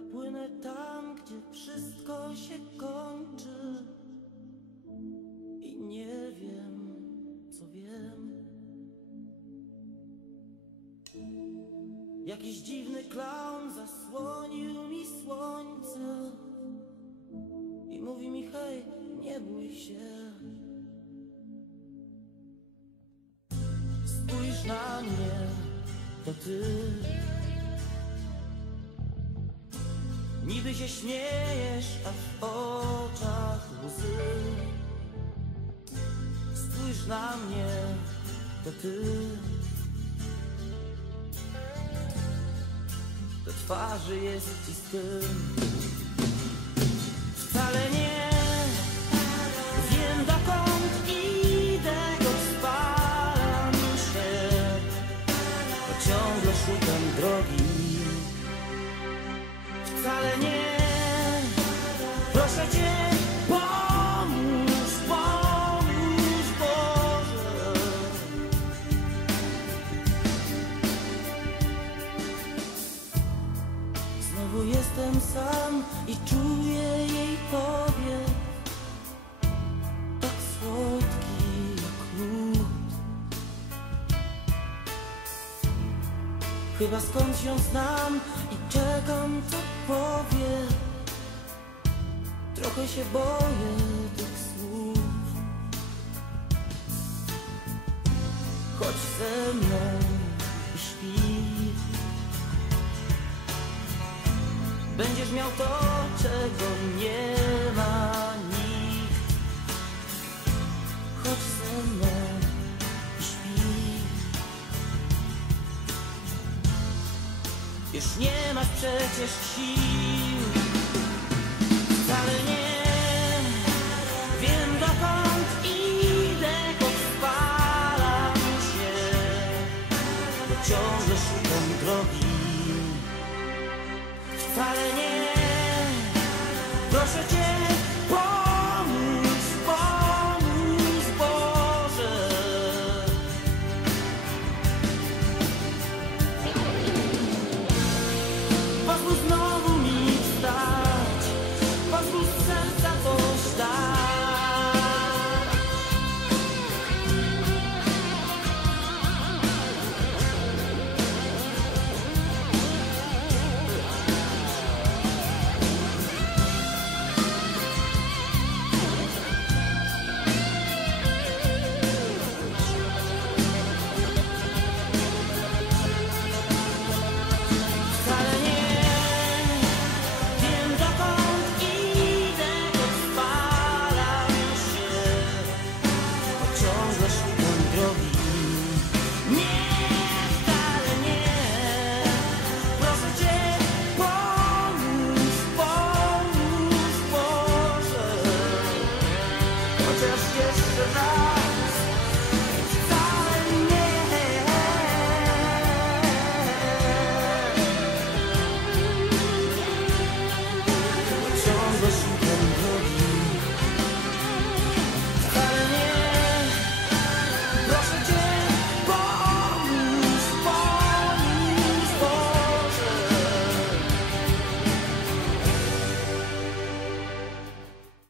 Płynę tam, gdzie wszystko się kończy. I nie wiem, co wiem. Jakiś dziwny klaun zasłonił mi słońce I mówi mi hej, nie bój się. Spójrz na mnie, to ty Niby się śmiejesz, a w oczach łzy. Spójrz na mnie, to ty. Do twarzy jest ci styl. Wcale nie sam i czuję jej powiew Tak słodki jak lód Chyba skąd ją znam i czekam co powie. Trochę się boję tych słów. Chodź ze mną Będziesz miał to, czego nie ma nikt. Chodź ze mną śpi. Już nie masz przecież sił was not.